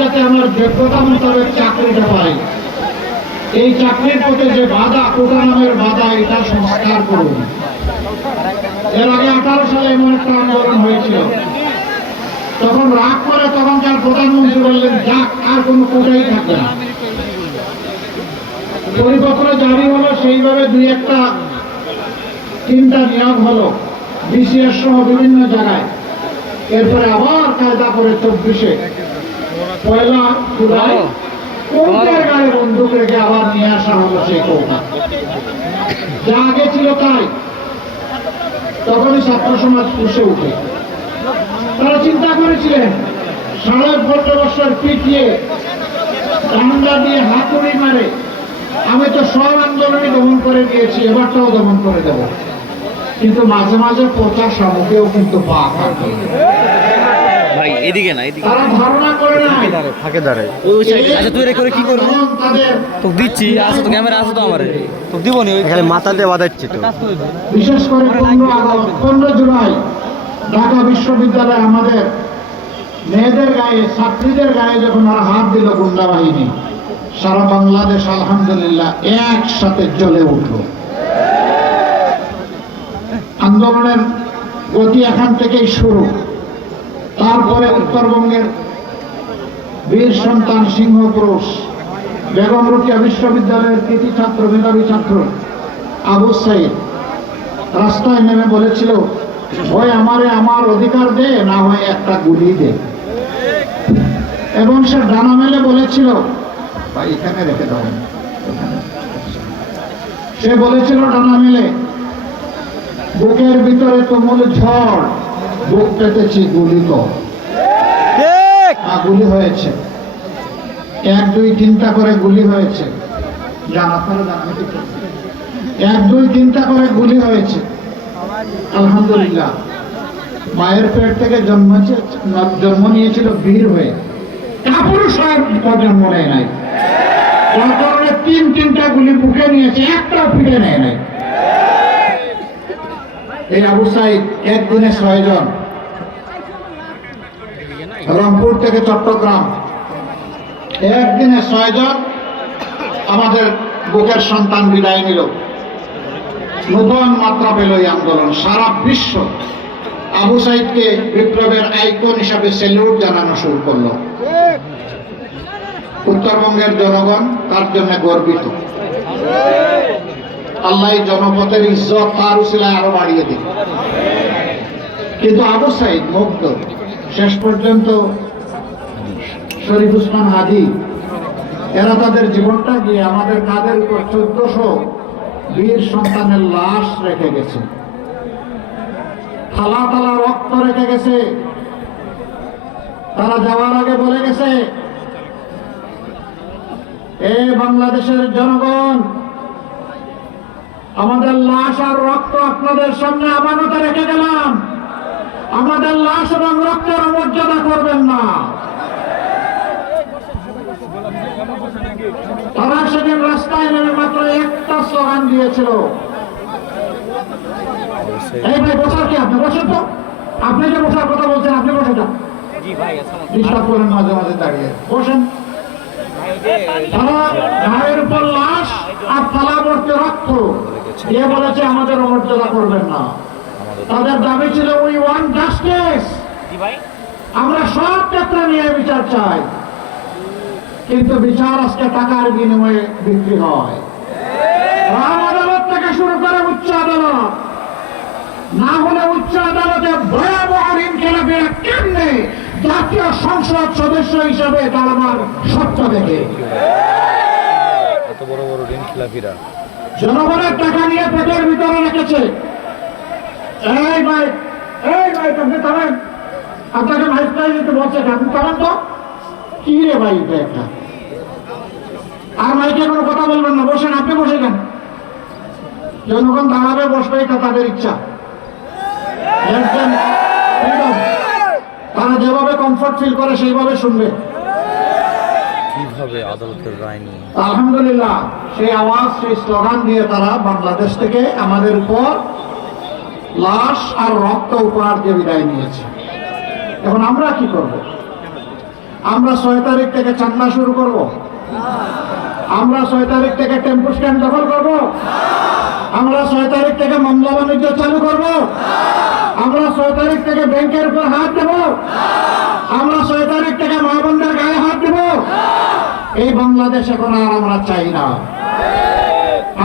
যাতে আমার যোগ্যতা মোতাবেক চাকরিটা পাই, এই চাকরির পথে যে বাধা, কোটা নামের বাধা, এটা সংস্কার করুন। এর আগে 18 সালে এমন একটা আন্দোলন হয়েছিল, তখন রাগ করে তখনকার প্রধানমন্ত্রী বললেন, যাক, আর কোনো কোটাই থাকবে না। পরিপত্র জারি হলো, সেইভাবে দুই একটা তিনটা নিয়োগ হলো বিসিএস সহ বিভিন্ন জায়গায়। এরপরে আবার কায়দা করে 24-এ পয়লা জুলাই কোর্টের গায়ে বন্দুক রেখে আবার নিয়ে আসা হলো সেই কোটা। যা আগে ছিল তাই। তখনই ছাত্র সমাজ ফুসে উঠে। তারা চিন্তা করেছিলেন 15.5 বছর পিটিয়ে ডান্ডা দিয়ে হাতুড়ি মারে আমি তো সব আন্দোলনই দমন করে দিয়েছি, এবারটাও দমন করে দেব। কিন্তু মাঝে মাঝে প্রচার সামগ্রীও কিন্তু পা কাটে। ভাই এদিকে না, এদিকে তারা ধারণা করে না ফাঁকে দাঁড়ায়। আচ্ছা তুই করে কি করবি? তোকে দিচ্ছি, আসো তো, ক্যামেরা আসো তো আমার, তোকে দিব নি, এখানে মাথা দিয়ে বাঁধাচ্ছি তো। বিশেষ করে 15 জুলাই ঢাকা বিশ্ববিদ্যালয়ে আমাদের মেয়েদের গায়ে, ছাত্রীদের গায়ে যখন ওরা হাত দিল গুন্ডা বাহিনী, সারা বাংলাদেশ আলহামদুলিল্লাহ একসাথে জ্বলে উঠল। আন্দোলনের গতি এখান থেকেই শুরু। তারপরে উত্তরবঙ্গের বীর সন্তান সিংহপুরুষ বেগম রোকেয়া বিশ্ববিদ্যালয়ের কৃতি ছাত্র, মেধাবী ছাত্র আবু সাইদ রাস্তায় নেমে বলেছিল, হয় আমারে আমার অধিকার দে, না হয় একটা গুলি দে। এবং সে ডানা মেলে বলেছিল, ভাই এখানে রেখে দাও, সে বলেছিল ডানা মেলে, বুকের ভিতরে তুমুল ঝড়, বুক পেতেছি গুলি কর। গুলি হয়েছে, 1, 2, 3টা করে গুলি হয়েছে। আপনারা জানেন 1, 2, 3টা করে গুলি হয়েছে। আলহামদুলিল্লাহ মায়ের পেট থেকে জন্ম নিয়েছিল বীর হয়ে, কাপুরুষ হয়ে জন্ম নেয় নাই। যার কারণে 3টা গুলি বুকে নিয়েছে, একটাও ফিরে নেয় নাই। এই আবু সাইদ একদিনে 6 জন, রংপুর থেকে চট্টগ্রাম, একদিনে 6 জন আমাদের বুকের সন্তান বিদায় নিল। নতুন মাত্রা পেল এই আন্দোলন। সারা বিশ্ব আবু সাইদকে বিপ্লবের আইকন হিসাবে সেলুট জানানো শুরু করলো। উত্তরবঙ্গের জনগণ তার জন্য গর্বিত। আল্লাহ জনপথের ইজ্জত তার উসিলায় আরো বাড়িয়ে দিন। কিন্তু আবু সাইদ মুগ্ধ। শেষ পর্যন্ত শরীফ উসমান হাদি এরা তাদের জীবনটা গিয়ে আমাদের কাঁধের উপর 1400 বীর সন্তানের লাশ রেখে গেছে, থালা থালা রক্ত রেখে গেছে। তারা যাওয়ার আগে বলে গেছে, এ বাংলাদেশের জনগণ, আমাদের লাশ আর রক্ত আপনাদের সামনে আমানতে রেখে গেলাম, আমাদের লাশ এবং রক্তের মর্যাদা করবেন না। তারা সেদিন রাস্তায় নেমে মাত্র একটা স্লোগান দিয়েছিল, এই ভাই বসার কি, আপনি বসেন তো, আপনি যে বসার কথা বলছেন আপনি বসে যান, ডিস্টার্ব করেন মাঝে মাঝে, দাঁড়িয়ে বসেন। তারা গায়ের উপর লাশ আর থালা ভর্তি রক্ত দিয়ে বলেছে আমাদের মর্যাদা করবেন না। তাদের দাবি ছিল উই ওয়ান্ট জাস্টিস, আমরা সব ক্ষেত্রে নিয়ে বিচার চাই। কিন্তু বিচার আজকে টাকার বিনিময়ে বিক্রি হয়। রাম আদালত থেকে শুরু করে উচ্চ আদালত, না হলে উচ্চ আদালতে ভয়াবহ ঋণ খেলাপিরা কেমনে জাতীয় সংসদ সদস্য হিসাবে দাঁড়াবার সত্য দেখে। এত বড় বড় ঋণ খেলাপিরা জনগণের টাকা নিয়ে পেটের ভিতরে রেখেছে। এই ভাই আপনি থামেন, আপনাকে ভাইস প্রেসিডেন্ট বলছে, আপনি থামেন তো। কি রে ভাই এটা একটা, আর মাইকে কোনো কথা বলবেন না, বসেন, আপনি বসে যান। জনগণ দাঁড়াবে বসবে, এটা তাদের ইচ্ছা। তারা যেভাবে কমফর্ট ফিল করে সেইভাবে শুনবে। কিভাবে আদালতের রায় নিয়ে আলহামদুলিল্লাহ সেই আওয়াজ, সেই স্লোগান দিয়ে তারা বাংলাদেশ থেকে আমাদের উপর লাশ আর রক্ত উপহার দিয়ে বিদায় নিয়েছে। এখন আমরা কি করব? আমরা 6 তারিখ থেকে চান্দা শুরু করব? আমরা 6 তারিখ থেকে টেম্পো স্ট্যান্ড দখল করব? আমরা 6 তারিখ থেকে মামলা বাণিজ্য চালু করব? আমরা 6 তারিখ থেকে ব্যাংকের উপর হাত দেব? আমরা 6 তারিখ থেকে মা বোনদের গায়ে হাত দেব? এই বাংলাদেশ এখন আর আমরা চাই না।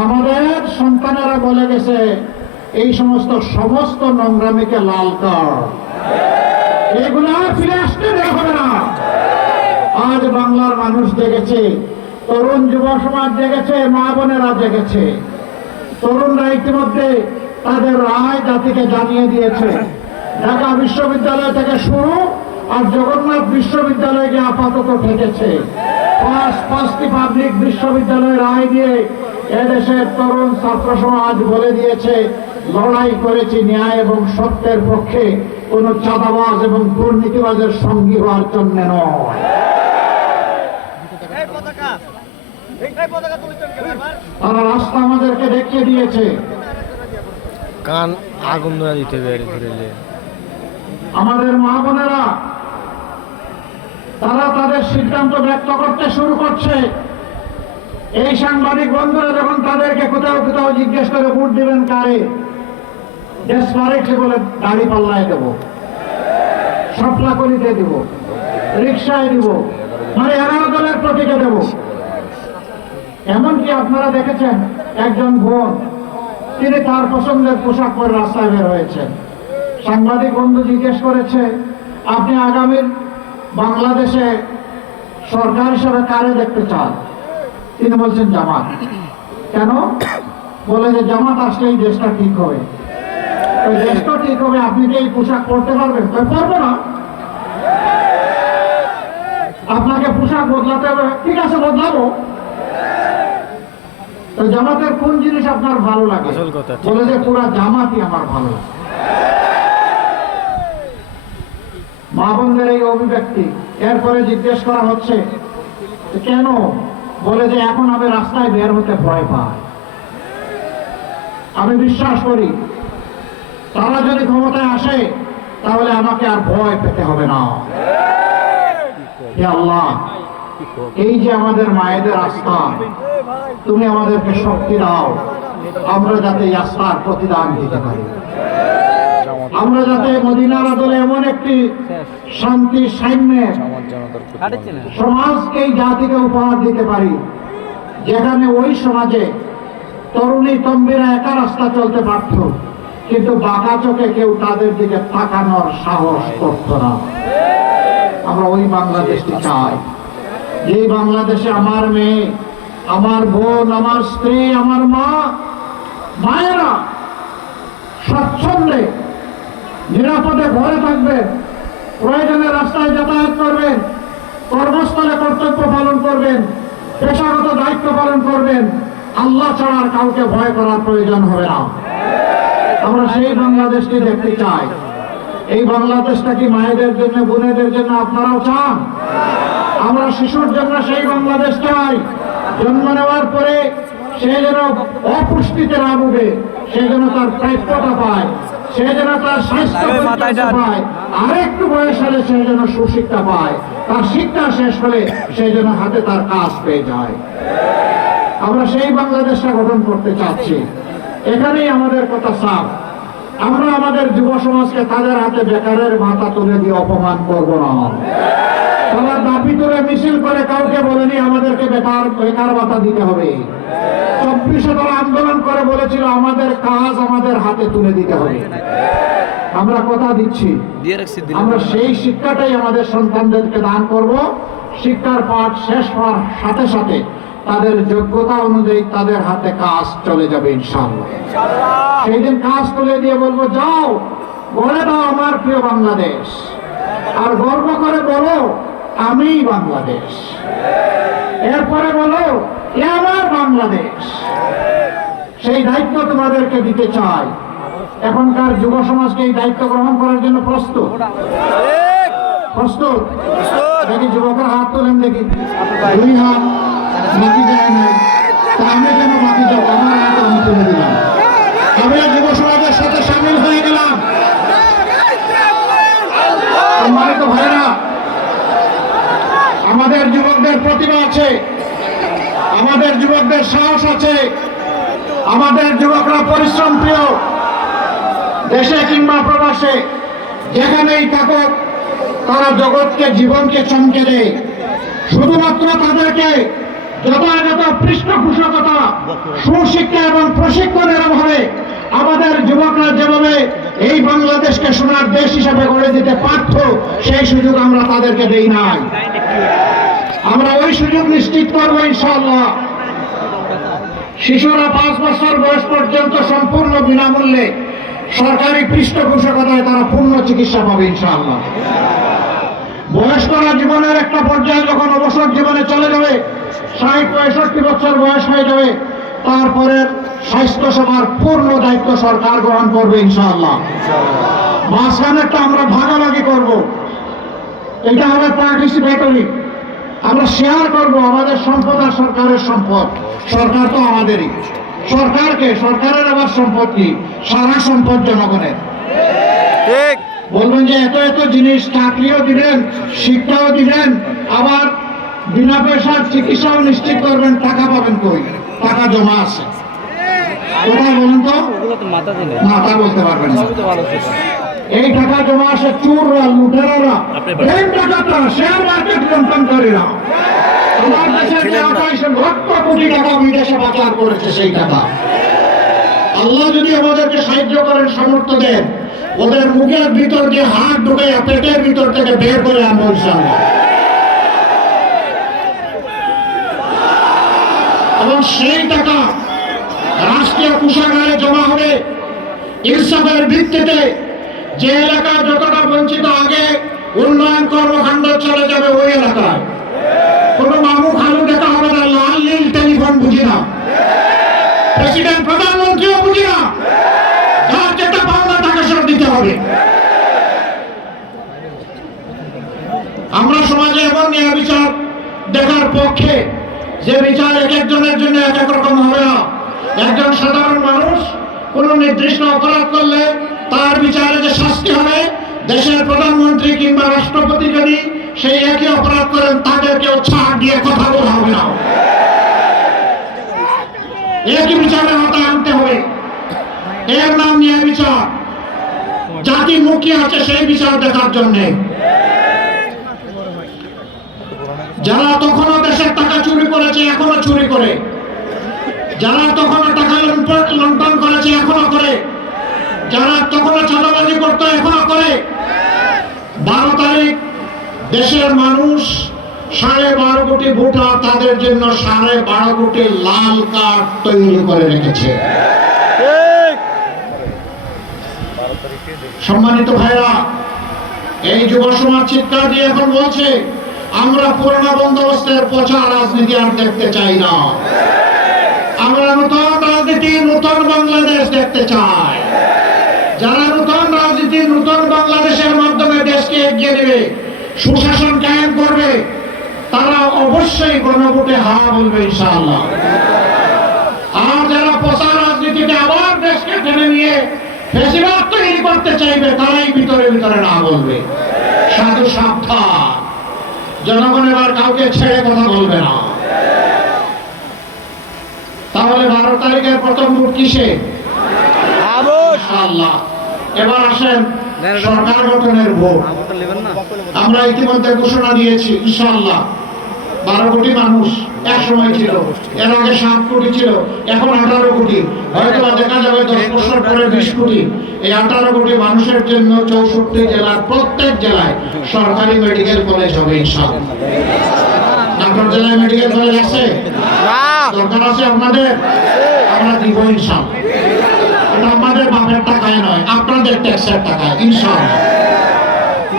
আমাদের সন্তানেরা বলে গেছে এই সমস্ত নোংরামিকে লাল কার্ড, এগুলো আর ফিরে আসতে দেওয়া হবে না। আজ বাংলার মানুষ জেগেছে, তরুণ যুব সমাজ জেগেছে, মা বোনেরা জেগেছে। তরুণরা ইতিমধ্যে তাদের রায় জাতিকে জানিয়ে দিয়েছে। ঢাকা বিশ্ববিদ্যালয় থেকে শুরু আর জগন্নাথ বিশ্ববিদ্যালয়ে গিয়ে আপাতত থেকেছে। পাঁচটি পাবলিক বিশ্ববিদ্যালয়ের রায় দিয়ে এদেশের তরুণ ছাত্র সমাজ বলে দিয়েছে লড়াই করেছি ন্যায় এবং সত্যের পক্ষে, কোন চাঁদাবাজ এবং দুর্নীতিবাজের সঙ্গী হওয়ার জন্য নয়। তারা রাস্তা আমাদেরকে দেখিয়ে দিয়েছে। কান আগুন ধরা দিতে বেরিয়ে আমাদের মা বোনেরা তারা তাদের সিদ্ধান্ত ব্যক্ত করতে শুরু করছে। এই সাংবাদিক বন্ধুরা যখন তাদেরকে কোথাও কোথাও জিজ্ঞেস করে ভোট দিবেন কারে, ডেসপারেটলি বলে দাড়ি পাল্লায় দেব, সপলা করিতে দিব, রিক্সায় দিব, মানে 11 দলের প্রতীকে দেব। এমনকি আপনারা দেখেছেন একজন বোন, তিনি তার পছন্দের পোশাক পরে রাস্তায় বের হয়েছেন। সাংবাদিক বন্ধু জিজ্ঞেস করেছে আপনি আগামীর বাংলাদেশে সরকার হিসেবে কারে দেখতে চান? তিনি বলছেন জামাত। কেন? বলে যে জামাত আসলে এই দেশটা ঠিক হবে। ওই দেশটা ঠিক হবে, আপনি কি এই পোশাক পরতে পারবেন? পারবো না। আপনাকে পোশাক বদলাতে হবে, ঠিক আছে বদলাবো। তো জামাতের কোন জিনিস আপনার ভালো লাগে? বলে যে পুরা জামাতই আমার ভালো লাগে। মা বোনদের এই অভিব্যক্তি। এরপরে জিজ্ঞেস করা হচ্ছে কেন? বলে যে এখন আমি রাস্তায় বের হতে ভয় পাই। আমি বিশ্বাস করি তারা যদি ক্ষমতায় আসে তাহলে আমাকে আর ভয় পেতে হবে না। হে আল্লাহ, এই যে আমাদের মায়েদের আস্থা, তুমি আমাদেরকে শক্তি দাও, আমরা যাতে এই আস্থার প্রতিদান দিতে পারি। আমরা যাতে মদিনার আদলে এমন একটি শান্তি সাম্যের সমাজকে এই জাতিকে উপহার দিতে পারি, যেখানে ওই সমাজে তরুণী তম্বিরা একা রাস্তা চলতে পারত, কিন্তু বাঁকা চোখে কেউ তাদের দিকে তাকানোর সাহস করত না। আমরা ওই বাংলাদেশটি চাই, যে বাংলাদেশে আমার মেয়ে, আমার বোন, আমার স্ত্রী, আমার মা, মায়েরা স্বচ্ছন্দে নিরাপদে ঘরে থাকবেন, প্রয়োজনে রাস্তায় যাতায়াত করবেন, কর্মস্থলে কর্তব্য পালন করবেন, পেশাগত দায়িত্ব পালন করবেন। আল্লাহ ছাড়া আর কাউকে ভয় করার প্রয়োজন হবে না। আমরা সেই বাংলাদেশটি দেখতে চাই। এই বাংলাদেশটা কি মায়েদের জন্য, বোনেদের জন্য আপনারাও চান? আমরা শিশুর জন্য সেই বাংলাদেশ চাই। জন্ম নেওয়ার পরে সে যেন অপুষ্টিতে না ভুগে, সে যেন তার প্রাপ্যতা পায়, সে যেন তার স্বাস্থ্য পায়, আর একটু বয়স হলে সে যেন সুশিক্ষা পায়, তার শিক্ষা শেষ হলে সে যেন হাতে তার কাজ পেয়ে যায়। আমরা সেই বাংলাদেশটা গঠন করতে চাচ্ছি। এখানেই আমাদের কথা সাফ। আমরা আমাদের যুব সমাজকে তাদের হাতে বেকারের ভাতা তুলে দিয়ে অপমান করব না। তারা দাবি তুলে মিছিল করে কাউকে বলেনি আমাদেরকে বেকার ভাতা দিতে হবে। 24 দল আন্দোলন করে বলেছিল আমাদের কাজ আমাদের হাতে তুলে দিতে হবে। আমরা কথা দিচ্ছি, আমরা সেই শিক্ষাটাই আমাদের সন্তানদেরকে দান করব। শিক্ষার পাঠ শেষ হওয়ার সাথে সাথে তাদের যোগ্যতা অনুযায়ী তাদের হাতে কাজ চলে যাবে ইনশাআল্লাহ। সেই দিন কাজ তুলে দিয়ে বলবো যাও গড়ে দাও আমার প্রিয় বাংলাদেশ, আর গর্ব করে বলো আমি বাংলাদেশ। এরপরে বলো এ আমার বাংলাদেশ। সেই দায়িত্ব তোমাদেরকে দিতে চাই। এখনকার যুব সমাজকে এই দায়িত্ব গ্রহণ করার জন্য প্রস্তুত? প্রস্তুত? দেখি যুবকের হাত তোলেন, দেখি। দুই হাত বাকি যায় নাই, তা আমি কেন বাকি যাবো? আমার হাতে আমি তুলে দিলাম, আমি যুব সমাজের সাথে সামিল হয়ে গেলাম। সম্মানিত ভাইরা, আমাদের যুবকদের প্রতিভা আছে, আমাদের যুবকদের সাহস আছে, আমাদের যুবকরা পরিশ্রম প্রিয়। দেশে কিংবা প্রবাসে যেখানেই থাকুক তারা জগৎকে জীবনকে চমকে দেয়। শুধুমাত্র তাদেরকে যথাযথ পৃষ্ঠপোষকতা, সুশিক্ষা এবং প্রশিক্ষণের অভাবে আমাদের যুবকরা যেভাবে এই বাংলাদেশকে সোনার দেশ হিসাবে গড়ে দিতে পারত, সেই সুযোগ আমরা তাদেরকে দেই নাই। আমরা ওই সুযোগ নিশ্চিত করবো ইনশাআল্লাহ। শিশুরা 5 বছর বয়স পর্যন্ত সম্পূর্ণ বিনামূল্যে সরকারি পৃষ্ঠপোষকতায় তারা পূর্ণ চিকিৎসা পাবে ইনশাআল্লাহ। বয়স্করা জীবনের একটা পর্যায়ে যখন অবসর জীবনে চলে যাবে, 60-65 বছর বয়স হয়ে যাবে, তারপরে স্বাস্থ্য সেবার পূর্ণ দায়িত্ব সরকার গ্রহণ করবে ইনশাআল্লাহ। মাঝখানেরটা আমরা ভাগাভাগি করব, এটা হবে পার্টিসিপেটরি। আমরা শেয়ার করব আমাদের সম্পদ আর সরকারের সম্পদ। সরকার তো আমাদেরই। সরকারের আবার সম্পদ কি? সারা সম্পদ জনগণের। বলবেন যে এত এত জিনিস, চাকরিও দিলেন, শিক্ষাও দিলেন, আবার বিনা পয়সার চিকিৎসাও নিশ্চিত করবেন, টাকা পাবেন কই? টাকা জমা আছে কোথায় বলুন তো? না, তা বলতে পারবেন না। এই টাকা জমা আসে চোররা, লুটেরারা, ব্যাংক ডাকাতরা, শেয়ার মার্কেট লুণ্ঠনকারীরা। আমার দেশের 28 লক্ষ কোটি টাকা বিদেশে পাচার করেছে। সেই টাকা আল্লাহ যদি আমাদেরকে সাহায্য করেন, সামর্থ্য দেন, ওদের মুখের ভিতর দিয়ে হাত ঢুকে পেটের ভিতর থেকে বের করে আনবো ইনশাআল্লাহ। এবং সেই টাকা রাষ্ট্রীয় কোষাগারে জমা হবে ইনসাফের ভিত্তিতে। যে এলাকা যতটা বঞ্চিত, আগে উন্নয়ন কর্মকাণ্ড চলে যাবে ওই এলাকায়। কোনো মামু খালু দেখা হবে না, লাল নীল টেলিফোন বুঝি না, প্রেসিডেন্ট প্রধানমন্ত্রীও বুঝি না। যার যেটা পাওনা টাকা সব দিতে হবে। আমরা সমাজে এমন ন্যায় বিচার দেখার পক্ষে, যে বিচার এক একজনের জন্য এক এক রকম হবে না। একজন সাধারণ মানুষ কোন নির্দিষ্ট অপরাধ করলে তার বিচারে যে শাস্তি হবে, দেশের প্রধানমন্ত্রী কিংবা রাষ্ট্রপতি যদি সেই একই অপরাধ করেন, তাদেরকেও ছাড় দিয়ে কথা বলা হবে না। একই বিচারের আওতায় আনতে হবে। এর নাম ন্যায় বিচার। জাতি মুখী আছে সেই বিচার দেখার জন্য। যারা তখনও দেশের টাকা চুরি করেছে, এখনো চুরি করে, যারা তখনও টাকা লুণ্ঠন করেছে, এখনো করে, যারা তখনও চাঁদাবাজি করতো, এখনো করে। 12 তারিখ দেশের মানুষ 12.5 কোটি ভোটার, তাদের জন্য 12.5 কোটি লাল কার্ড তৈরি করে রেখেছে। সম্মানিত ভাইরা, এই যুব সমাজ চিৎকার দিয়ে এখন বলছে, আমরা পুরোনো বন্দোবস্তের পচা রাজনীতি আর দেখতে চাই না। আমরা নতুন রাজনীতি, নতুন বাংলাদেশ দেখতে চাই। যারা নতুন রাজনীতি, নতুন বাংলাদেশের মাধ্যমে দেশকে এগিয়ে নেবে, সুশাসন কায়েম করবে, তারা অবশ্যই গণভোটে হ্যাঁ বলবে ইনশাআল্লাহ। আর যারা পচা রাজনীতিতে আবার দেশকে টেনে নিয়ে ফ্যাসিবাদ তৈরি করতে চাইবে, তারাই ভিতরে ভিতরে না বলবে। সাধু সাবধান, জনগণ এবার কাউকে ছেড়ে কথা বলবে না। তাহলে 12 তারিখের প্রথম ভোট কিসে? ইনশাআল্লাহ। এবার আসেন সরকার গঠনের ভোট। আমরা ইতিমধ্যে ঘোষণা দিয়েছি ইনশাআল্লাহ। 12 কোটি মানুষ এক সময় ছিল, এর আগে 7 কোটি ছিল, এখন 18 কোটি। হয়তো দেখা যাবে 10 বছর পরে 20 কোটি। এই 18 কোটি মানুষের জন্য 64 জেলার প্রত্যেক জেলায় সরকারি মেডিকেল কলেজ হবে ইনশাআল্লাহ। আপনার জেলায় মেডিকেল কলেজ আছে? দরকার আছে আপনাদের? আমরা দিব ইনশাআল্লাহ। এটা আমাদের বাপের টাকায় নয়, আপনাদের ট্যাক্সের টাকায় ইনশাআল্লাহ।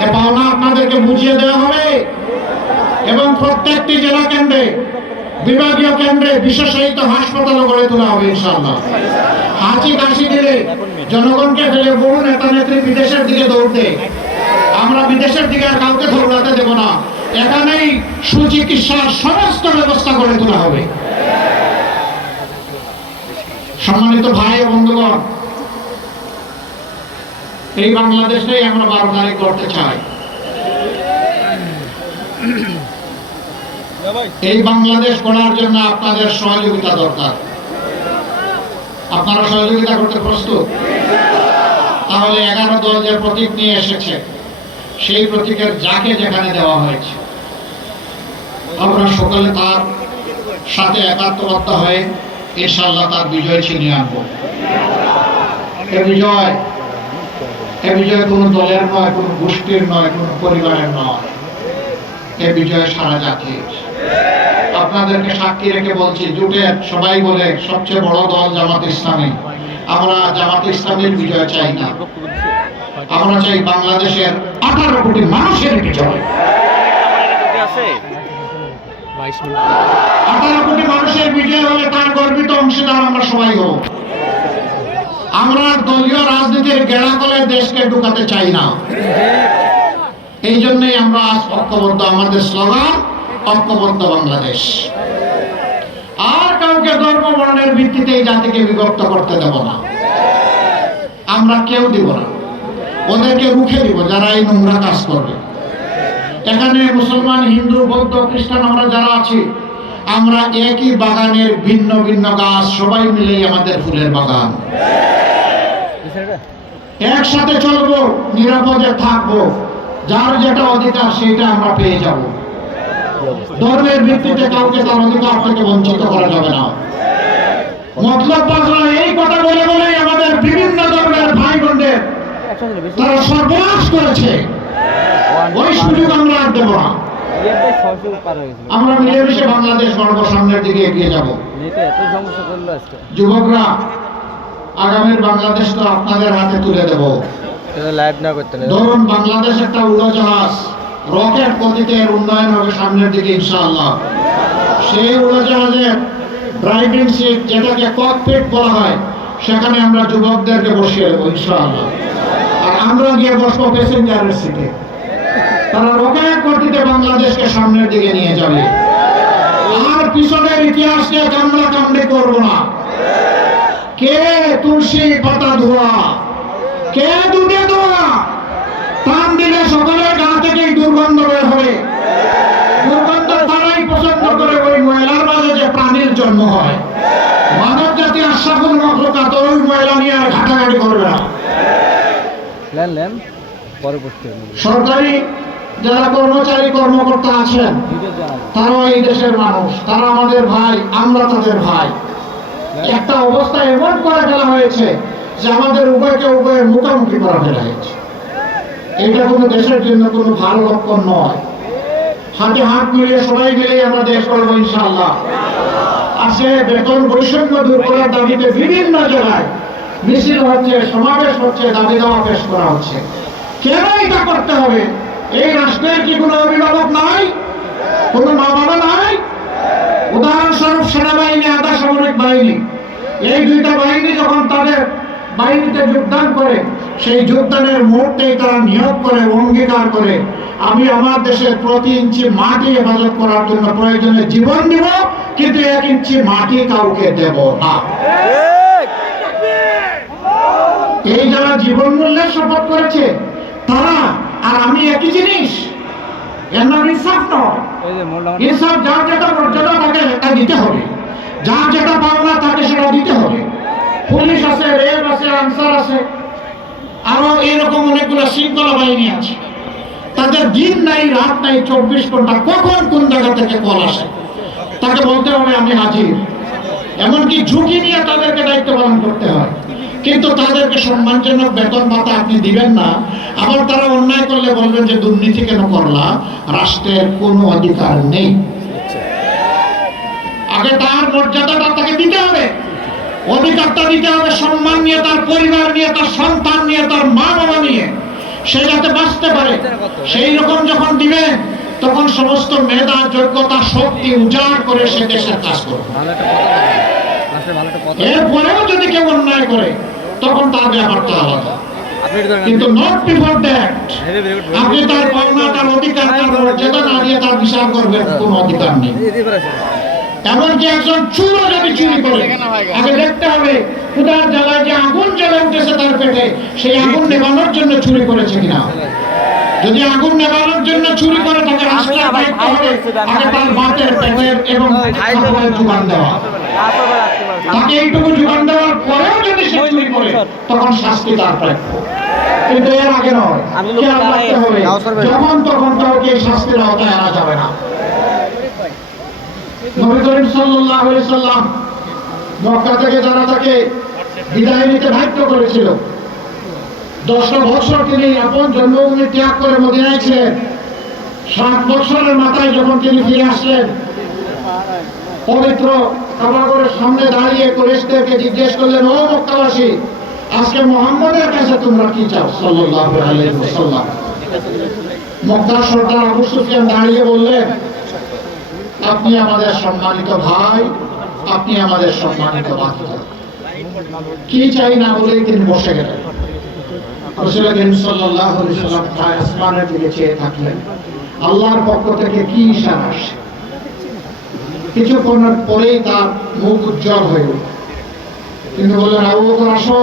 এ পাওনা আপনাদেরকে বুঝিয়ে দেওয়া হবে। এবং প্রত্যেকটি জেলা কেন্দ্রে, বিভাগীয় কেন্দ্রে বিশেষায়িত হাসপাতালও গড়ে তোলা হবে ইনশাআল্লাহ। হাঁচি কাশি দিলে জনগণকে ফেলে বহু নেতা নেত্রী বিদেশের দিকে দৌড়তে, আমরা বিদেশের দিকে আর কাউকে দৌড়াতে দেব না। এখানেই সুচিকিৎসার সমস্ত ব্যবস্থা গড়ে তোলা হবে। সম্মানিত ভাই ও বন্ধুগণ, এই বাংলাদেশেই আমরা 12 তারিখ করতে চাই। এই বাংলাদেশ গড়ার জন্য আপনাদের সহযোগিতা দরকার। আপনারা সহযোগিতা করতে প্রস্তুত? তাহলে 11 দল যে প্রতীক নিয়ে এসেছে, সেই প্রতীকের যাকে যেখানে দেওয়া হয়েছে, আমরা সকলে তার সাথে একাত্মবদ্ধ হয়ে ইনশাআল্লাহ তার বিজয় ছিনিয়ে আনবো। এ বিজয় কোনো দলের নয়, কোনো গোষ্ঠীর নয়, কোনো পরিবারের নয়, এ বিজয় সারা জাতির। আপনাদেরকে সাক্ষী রেখে বলছি, জুটের সবাই বলে সবচেয়ে বড় দল জামাত ইসলামী। আমরা জামাত ইসলামের বিজয় চাই না, আমরা চাই বাংলাদেশের 18 কোটি মানুষের বিজয়। 18 কোটি মানুষের বিজয় হলে তার গর্বিত অংশীদার আমরা সবাই হব। আমরা দলীয় রাজনীতির গেড়াকলে দেশকে ঢুকাতে চাই না। এই জন্যই আমরা আজ ঐক্যবদ্ধ, আমাদের স্লোগান ঐক্যবদ্ধ বাংলাদেশ। আর কাউকে ধর্ম বর্ণের ভিত্তিতে এই জাতিকে বিভক্ত করতে দেব না, আমরা কেউ দিব না। ওদেরকে রুখে দিব যারা এই নোংরা কাজ করবে। এখানে মুসলমান, হিন্দু, বৌদ্ধ, খ্রিস্টান আমরা যারা আছি, আমরা একই বাগানের ভিন্ন ভিন্ন গাছ, সবাই মিলেই আমাদের ফুলের বাগান। একসাথে চলবো, নিরাপদে থাকবো, যার যেটা অধিকার সেটা আমরা পেয়ে যাব। ধর্মের ভিত্তিতে কাউকে তার অধিকার থেকে বঞ্চিত করা যাবে না। মতলব বাজরা এই কথা বলে বলেই আমাদের বিভিন্ন ধর্মের ভাই বোনদের তারা সর্বনাশ করেছে। ওই সুযোগ আমরা আর দেব না। আমরা মিলেমিশে বাংলাদেশ গড়ব, সামনের দিকে এগিয়ে যাব। যুবকরা, আগামীর বাংলাদেশ তো আপনাদের হাতে তুলে দেব। ধরুন বাংলাদেশ একটা উড়োজাহাজ, রকেট গতিতে এর উন্নয়ন হবে সামনের দিকে ইনশাআল্লাহ। সেই উড়োজাহাজের ড্রাইভিং সিট, যেটাকে ককপিট বলা হয়, সেখানে আমরা যুবকদেরকে বসিয়ে দেবো ইনশাআল্লাহ। আর আমরা গিয়ে বসবো প্যাসেঞ্জারের সিটে। তারা রকেট গতিতে বাংলাদেশকে সামনের দিকে নিয়ে যাবে। আর পিছনের ইতিহাসকে কামড়া কামড়ি করবো না। কে তুলসী পাতা ধোয়া, কে দুধে ধোয়া, টান দিলে সকলের গা থেকেই দুর্গন্ধ বের হবে। দুর্গন্ধ তারাই পছন্দ করে ওই ময়লার মাঝে যে প্রাণীর জন্ম হয়। মানব জাতি আশরাফুল মাখলুকাত, ওই ময়লা নিয়ে আর ঘাটাঘাটি করবে না। সরকারি যারা কর্মচারী কর্মকর্তা আছেন, তারাও এই দেশের মানুষ, তারা আমাদের ভাই, আমরা তাদের ভাই। একটা অবস্থা এমন করে ফেলা হয়েছে যে আমাদের উভয়কে উভয়ের মুখোমুখি করা ফেলা হয়েছে। এটা কোনো দেশের জন্য কোনো ভালো লক্ষণ নয়। হাতে হাত মিলিয়ে সবাই মিলে আমরা দেশ গড়ব ইনশাআল্লাহ। আজকে বেতন বৈষম্য দূর করার দাবিতে বিভিন্ন জায়গায় মিছিল হচ্ছে, সমাবেশ হচ্ছে, দাবি দাওয়া পেশ করা হচ্ছে। কেন এটা করতে হবে? এই রাষ্ট্রের কি কোনো অভিভাবক নাই? কোনো মা বাবা নাই? উদাহরণস্বরূপ সেনাবাহিনী, আধা সামরিক বাহিনী, এই দুইটা বাহিনী যখন তাদের বাহিনীতে যোগদান করে, সেই যোগদানের মুহূর্তেই তারা নিয়োগ করে, অঙ্গীকার করে, আমি আমার দেশের প্রতি ইঞ্চি মাটি হেফাজত করার জন্য প্রয়োজনে জীবন দিব, কিন্তু 1 ইঞ্চি মাটি কাউকে দেব না। এই যারা জীবন মূল্যের শপথ করেছে তারা আর আমি একই জিনিস। এর নাম ইনসাফ নয়। ইনসাফ যার যেটা মর্যাদা তাকে এটা দিতে হবে, যার যেটা পাওনা তাকে সেটা দিতে হবে। পুলিশ আছে, রেল আছে, আনসার আছে, আরো এরকম অনেকগুলো শৃঙ্খলা বাহিনী আছে। তাদের দিন নাই, রাত নাই, 24 ঘন্টা কখন কোন জায়গা থেকে কল আসে তাকে বলতে হবে আমি হাজির। এমনকি ঝুঁকি নিয়ে তাদেরকে দায়িত্ব পালন করতে হয়। কিন্তু তাদেরকে সম্মানজনক বেতন ভাতা আপনি দিবেন না। আবার তারা অন্যায় করলে বলবেন যে দুর্নীতি কেন করলা, রাষ্ট্রের কোনো অধিকার নেই। আগে তার মর্যাদাটা তাকে দিতে হবে, অধিকারটা দিতে হবে, সম্মান নিয়ে, তার পরিবার নিয়ে, তার সন্তান নিয়ে, তার মা বাবা নিয়ে সে যাতে বাঁচতে পারে। সেই রকম যখন দিবেন, তখন সমস্ত মেধা, যোগ্যতা, শক্তি উজাড় করে সে দেশের কাজ করবে। এরপরেও যদি কেউ অন্যায় করে, তখন তার ব্যাপারটা আলাদা। কিন্তু নট বিফোর দ্যাট আপনি তার পাওনা, তার অধিকার, তার মর্যাদা না দিয়ে তার বিচার করবেন, কোনো অধিকার নেই। এমনকি একজন চুরও যদি চুরি করে, আগে দেখতে হবে ক্ষুধার জ্বালায় যে আগুন জ্বলে উঠেছে তার পেটে, সেই আগুন নেভানোর জন্য চুরি করেছে কিনা। যদি আগুন নেভানোর জন্য চুরি করে থাকে রাষ্ট্রের দায়িত্ব হবে আগে তার বাতের পেটের এবং খাবারের যোগান দেওয়া। তাকে এইটুকু যোগান দেওয়ার পরেও যদি সে চুরি করে তখন শাস্তি তার প্রাপ্য, কিন্তু এর আগে নয়। খেয়াল রাখতে হবে যখন তখন কাউকে শাস্তির আওতায় আনা যাবে না। নবী করিম সাল্লাল্লাহু আলাইহি সাল্লাম মক্কা থেকে যারা তাকে বিদায় নিতে বাধ্য করেছিল, 10 বছর তিনি আপন জন্মভূমি ত্যাগ করে মদিনায় ছিলেন। 7 বছরের মাথায় যখন তিনি ফিরে আসলেন, পবিত্র কাবাগরের সামনে দাঁড়িয়ে কুরাইশদেরকে জিজ্ঞেস করলেন, ও মক্কাবাসী, আজকে মুহাম্মদের কাছে তোমরা কি চাও সাল্লাল্লাহু আলাইহি ওয়াসাল্লাম। মক্কার সর্দার আবু সুফিয়ান দাঁড়িয়ে বললেন, আপনি আমাদের সম্মানিত ভাই, আপনি আমাদের সম্মানিত ভাতিজা। কি চাই না বলেই তিনি বসে গেলেন। রাসূল করিম সাল্লাল্লাহু আলাইহি ওয়াসাল্লাম আসমানের দিকে চেয়ে থাকলেন, আল্লাহর পক্ষ থেকে কি ইশারা আসে। কিছুক্ষণ পরেই তার মুখ উজ্জ্বল হয়ে উঠল। তিনি বললেন, আবু বকর আসো,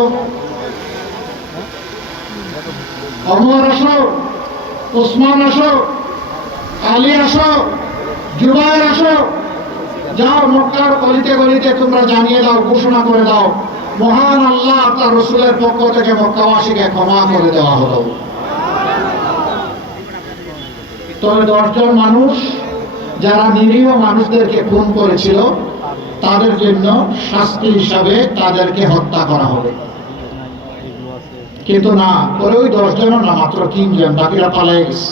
ওমর আসো, ওসমান আসো, আলী আসো, জুবায়ের আসো, যাও মক্কার গলিতে গলিতে তোমরা জানিয়ে দাও, ঘোষণা করে দাও, মহান আল্লাহ তার রাসূলের পক্ষ থেকে মক্কাবাসীকে ক্ষমা করে দেওয়া হলো। তবে 10 জন মানুষ যারা নিরীহ মানুষদেরকে খুন করেছিল তাদের জন্য শাস্তি হিসাবে তাদেরকে হত্যা করা হবে। কিন্তু না করে ওই 10 জনও না, মাত্র 3 জন, বাকিরা পালিয়ে গেছে।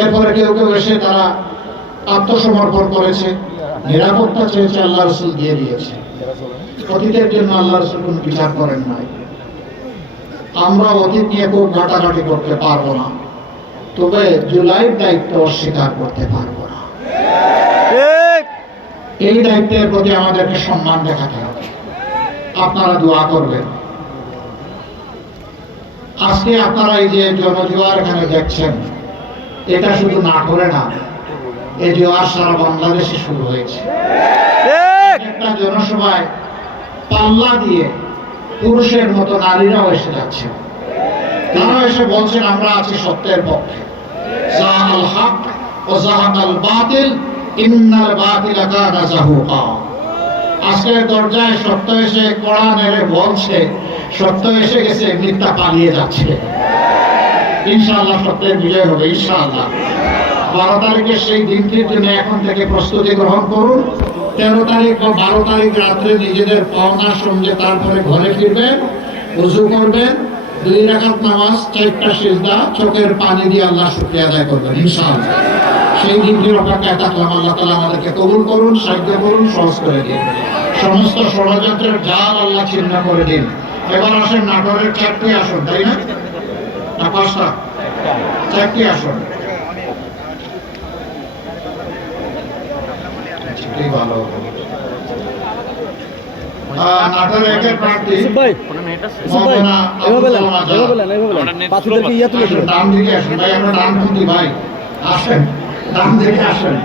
এরপরে কেউ কেউ এসে তারা আত্মসমর্পণ করেছে, নিরাপত্তা চেয়েছে, আল্লাহ রাসূল দিয়ে দিয়েছে। অতীতের জন্য আল্লাহ রাসূল কোনো বিচার করেন নাই। আমরা অতীত নিয়ে খুব ঘাটাঘাটি করতে পারবো না, তবে জুলাইয়ের দায়িত্ব অস্বীকার করতে পারবো না। এই দায়িত্বের প্রতি আমাদেরকে সম্মান দেখাতে হবে। আপনারা দোয়া করবেন। আজকে আপনারা এই যে জনজোয়ার এখানে দেখছেন, এটা শুধু না করে না, এই জোয়ার সারা বাংলাদেশে শুরু হয়েছে। একটা জনসভায় পাল্লা দিয়ে পুরুষের মতো নারীরাও এসে যাচ্ছেন। তারা এসে বলছেন, আমরা আছি সত্যের পক্ষে। জাহাল হক ও জাহাকাল বাতিল, ইন্নাল বাতিলা কানা যাহুকা। আজকের দরজায় সত্য এসে কড়া নেড়ে বলছে, সত্য এসে গেছে, মিথ্যা পালিয়ে যাচ্ছে। ইনশাআল্লাহ সত্যের বিজয় হবে ইনশাআল্লাহ। 12 তারিখের সেই দিনটির জন্য এখন থেকে প্রস্তুতি গ্রহণ করুন। 13 তারিখ ও 12 তারিখ রাত্রে নিজেদের পাওনা সঙ্গে তারপরে ঘরে ফিরবেন, ওযু করবেন, 2 রাকাত নামাজ, 4টা সিজদা, চোখের পানি দিয়ে আল্লাহ শুকরিয়া আদায় করবেন ইনশাআল্লাহ। সেই দিনটির অপেক্ষায় থাকলাম। আল্লাহ তাআলা আমাদেরকে কবুল করুন, সাহায্য করুন, সহজ করে দিন। সমস্ত ষড়যন্ত্রের জাল আল্লাহ ছিন্ন করে দিন। এবার আসেন নাটোরের 4টি আসন, তাই না? না 5টা? 4টি আসন। ভালো। নাটোরের একের প্রার্থী ডান দিকে আসেন ভাই, আমরা ডানপন্থী ভাই, আসেন ডান দিকে আসেন।